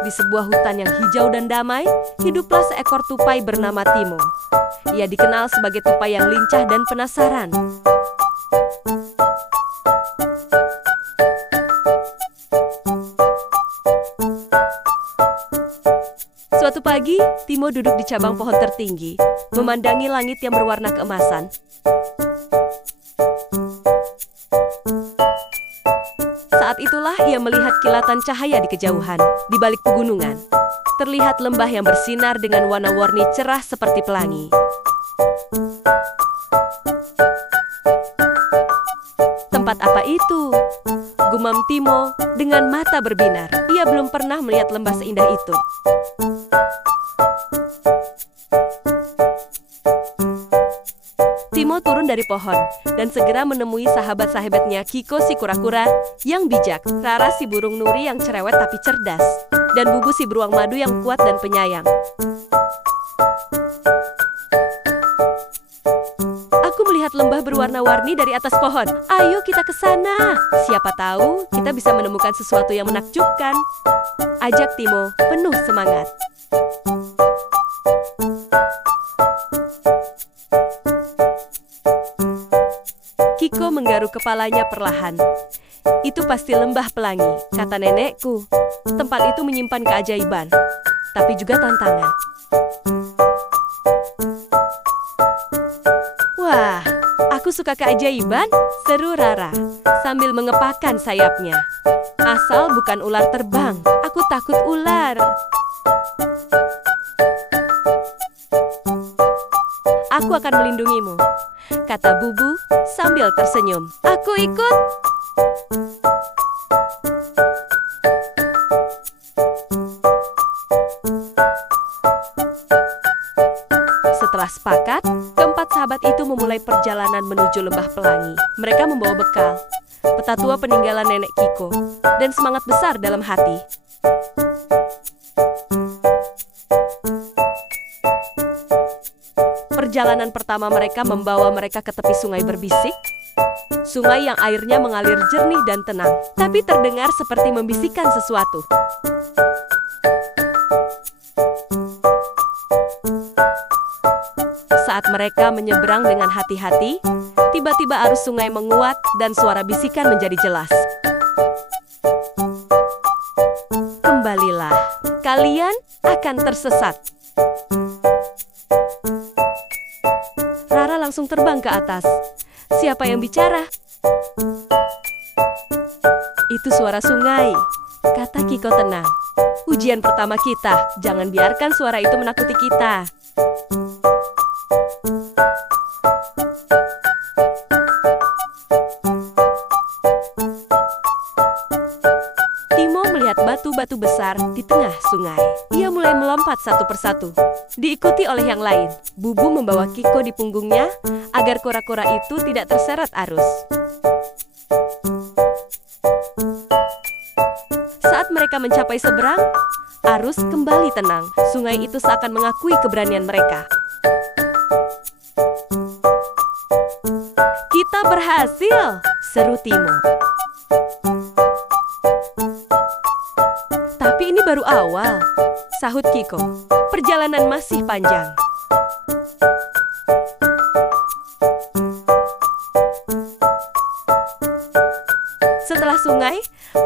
Di sebuah hutan yang hijau dan damai, hiduplah seekor tupai bernama Timo. Ia dikenal sebagai tupai yang lincah dan penasaran. Suatu pagi, Timo duduk di cabang pohon tertinggi, memandangi langit yang berwarna keemasan. Saat itulah ia melihat kilatan cahaya di kejauhan. Di balik pegunungan, terlihat lembah yang bersinar dengan warna-warni cerah seperti pelangi. Tempat apa itu? Gumam Timo dengan mata berbinar. Ia belum pernah melihat lembah seindah itu. Timo turun dari pohon dan segera menemui sahabat-sahabatnya Kiko si kura-kura yang bijak, Rara si burung nuri yang cerewet tapi cerdas, dan Bubu si beruang madu yang kuat dan penyayang. Aku melihat lembah berwarna-warni dari atas pohon. Ayo kita ke sana. Siapa tahu kita bisa menemukan sesuatu yang menakjubkan. Ajak Timo penuh semangat. Kiko menggaruk kepalanya perlahan. Itu pasti lembah pelangi, kata nenekku. Tempat itu menyimpan keajaiban, tapi juga tantangan. Wah, aku suka keajaiban, seru Rara, sambil mengepakkan sayapnya. Asal bukan ular terbang, aku takut ular. Aku akan melindungimu, kata Bubu sambil tersenyum. Aku ikut. Setelah sepakat, keempat sahabat itu memulai perjalanan menuju lembah pelangi. Mereka membawa bekal, peta tua peninggalan nenek Kiko, dan semangat besar dalam hati. Perjalanan pertama mereka membawa mereka ke tepi sungai berbisik. Sungai yang airnya mengalir jernih dan tenang, tapi terdengar seperti membisikkan sesuatu. Saat mereka menyeberang dengan hati-hati, tiba-tiba arus sungai menguat dan suara bisikan menjadi jelas. Kembalilah, kalian akan tersesat. Rara langsung terbang ke atas. Siapa yang bicara? Itu suara sungai, kata Kiko tenang. Ujian pertama kita, jangan biarkan suara itu menakuti kita. Timo melihat batu-batu besar di tengah sungai. Ia mulai melompat satu persatu, diikuti oleh yang lain. Bubu membawa Kiko di punggungnya agar kura-kura itu tidak terseret arus. Saat mereka mencapai seberang, arus kembali tenang. Sungai itu seakan mengakui keberanian mereka. Kita berhasil, seru Timo. Tapi ini baru awal, sahut Kiko. Perjalanan masih panjang. Setelah sungai,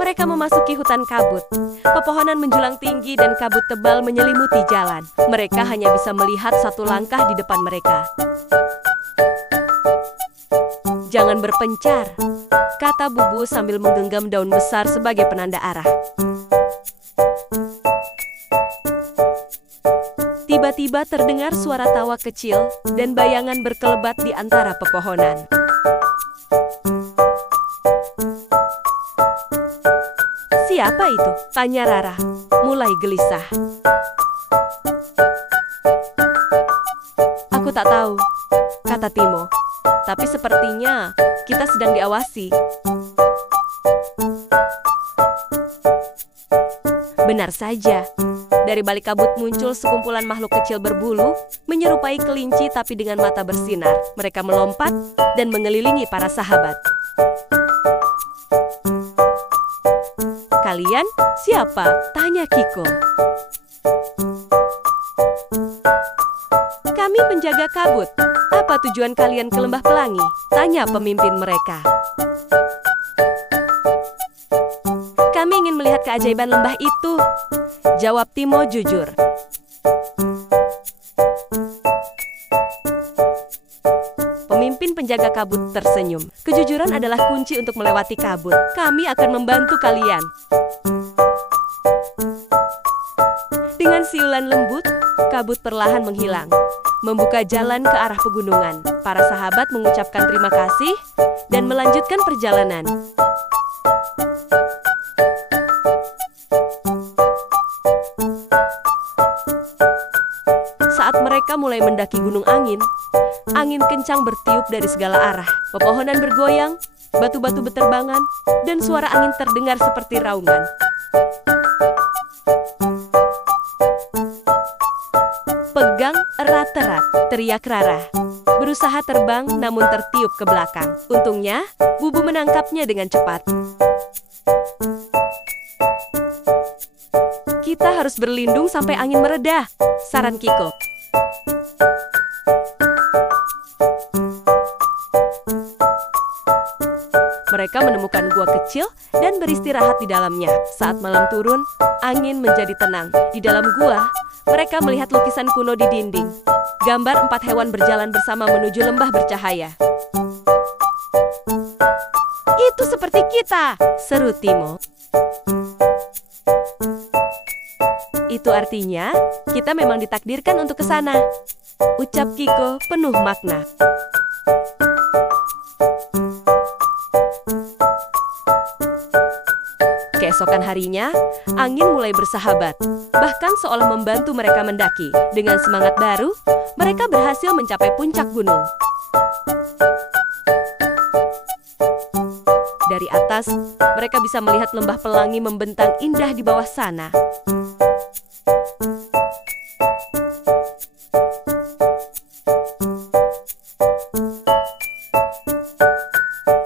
mereka memasuki hutan kabut. Pepohonan menjulang tinggi dan kabut tebal menyelimuti jalan. Mereka hanya bisa melihat satu langkah di depan mereka. Jangan berpencar, kata Bubu sambil menggenggam daun besar sebagai penanda arah. Tiba-tiba terdengar suara tawa kecil dan bayangan berkelebat di antara pepohonan. Siapa itu? Tanya Rara, mulai gelisah. Aku tak tahu, kata Timo. Tapi sepertinya kita sedang diawasi. Benar saja. Dari balik kabut muncul sekumpulan makhluk kecil berbulu, menyerupai kelinci tapi dengan mata bersinar. Mereka melompat dan mengelilingi para sahabat. Kalian siapa? Tanya Kiko. Kami penjaga kabut. Apa tujuan kalian ke Lembah Pelangi? Tanya pemimpin mereka. Kami ingin melihat keajaiban lembah itu, jawab Timo jujur. Pemimpin penjaga kabut tersenyum. Kejujuran adalah kunci untuk melewati kabut. Kami akan membantu kalian. Dengan siulan lembut, kabut perlahan menghilang, membuka jalan ke arah pegunungan. Para sahabat mengucapkan terima kasih dan melanjutkan perjalanan. Saat mereka mulai mendaki Gunung Angin, angin kencang bertiup dari segala arah. Pepohonan bergoyang, batu-batu berterbangan, dan suara angin terdengar seperti raungan. Pegang erat-erat, teriak Rara. Berusaha terbang namun tertiup ke belakang. Untungnya, Bubu menangkapnya dengan cepat. Kita harus berlindung sampai angin mereda, saran Kiko. Mereka menemukan gua kecil dan beristirahat di dalamnya. Saat malam turun, angin menjadi tenang. Di dalam gua, mereka melihat lukisan kuno di dinding. Gambar 4 hewan berjalan bersama menuju lembah bercahaya. Itu seperti kita, seru Timo. Itu artinya, kita memang ditakdirkan untuk ke sana, ucap Kiko penuh makna. Keesokan harinya, angin mulai bersahabat, bahkan seolah membantu mereka mendaki. Dengan semangat baru, mereka berhasil mencapai puncak gunung. Dari atas, mereka bisa melihat lembah pelangi membentang indah di bawah sana.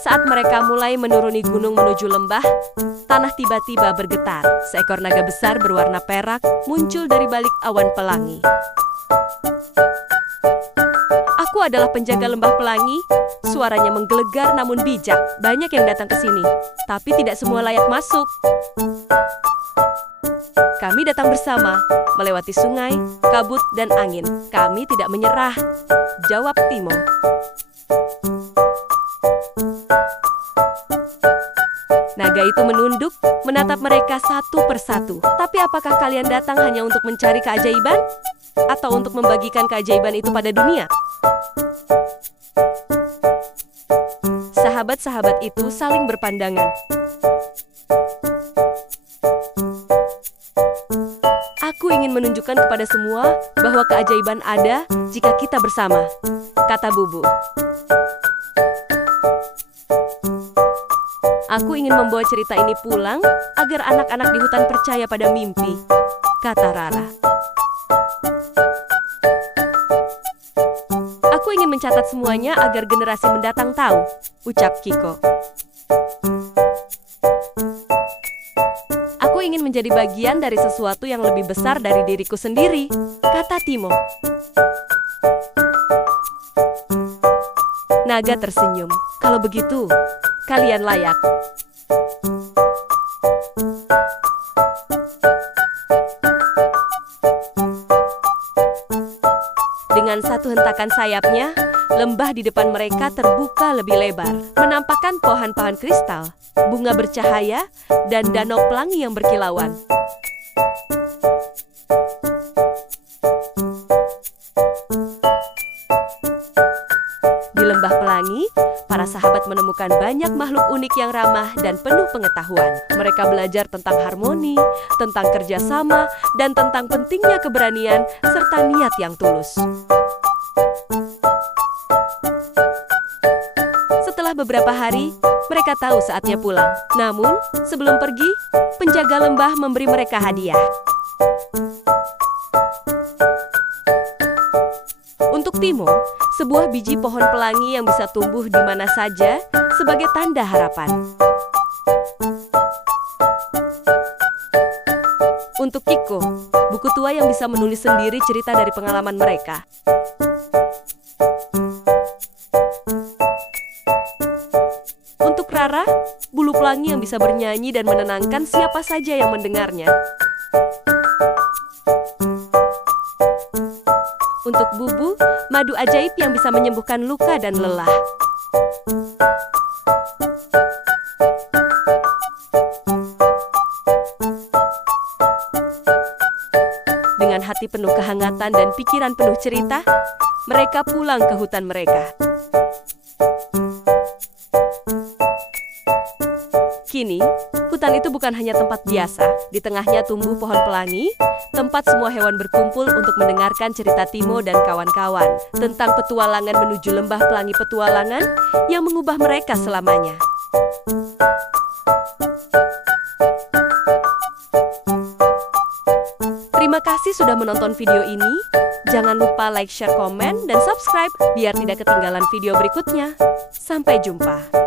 Saat mereka mulai menuruni gunung menuju lembah, tanah tiba-tiba bergetar. Seekor naga besar berwarna perak muncul dari balik awan pelangi. Aku adalah penjaga lembah pelangi. Suaranya menggelegar namun bijak. Banyak yang datang ke sini, tapi tidak semua layak masuk. Kami datang bersama, melewati sungai, kabut, dan angin. Kami tidak menyerah, jawab Timo. Naga itu menunduk, menatap mereka satu persatu. Tapi apakah kalian datang hanya untuk mencari keajaiban? Atau untuk membagikan keajaiban itu pada dunia? Sahabat-sahabat itu saling berpandangan. Aku ingin menunjukkan kepada semua bahwa keajaiban ada jika kita bersama, kata Bubu. Aku ingin membawa cerita ini pulang agar anak-anak di hutan percaya pada mimpi, kata Rara. Aku ingin mencatat semuanya agar generasi mendatang tahu, ucap Kiko. Aku ingin menjadi bagian dari sesuatu yang lebih besar dari diriku sendiri, kata Timo. Naga tersenyum. Kalau begitu, kalian layak. Dengan satu hentakan sayapnya, lembah di depan mereka terbuka lebih lebar, menampakkan pohon-pohon kristal, bunga bercahaya, dan danau pelangi yang berkilauan. Di lembah pelangi, para sahabat menemukan banyak makhluk unik yang ramah dan penuh pengetahuan. Mereka belajar tentang harmoni, tentang kerjasama, dan tentang pentingnya keberanian serta niat yang tulus. Setelah beberapa hari, mereka tahu saatnya pulang. Namun, sebelum pergi, penjaga lembah memberi mereka hadiah. Untuk Timo, sebuah biji pohon pelangi yang bisa tumbuh di mana saja sebagai tanda harapan. Untuk Kiko, buku tua yang bisa menulis sendiri cerita dari pengalaman mereka. Untuk Rara, bulu pelangi yang bisa bernyanyi dan menenangkan siapa saja yang mendengarnya. Untuk Bubu, madu ajaib yang bisa menyembuhkan luka dan lelah. Dengan hati penuh kehangatan dan pikiran penuh cerita, mereka pulang ke hutan mereka. Kini, hutan itu bukan hanya tempat biasa. Di tengahnya tumbuh pohon pelangi, tempat semua hewan berkumpul untuk mendengarkan cerita Timo dan kawan-kawan tentang petualangan menuju lembah pelangi petualangan yang mengubah mereka selamanya. Terima kasih sudah menonton video ini. Jangan lupa like, share, komen, dan subscribe biar tidak ketinggalan video berikutnya. Sampai jumpa.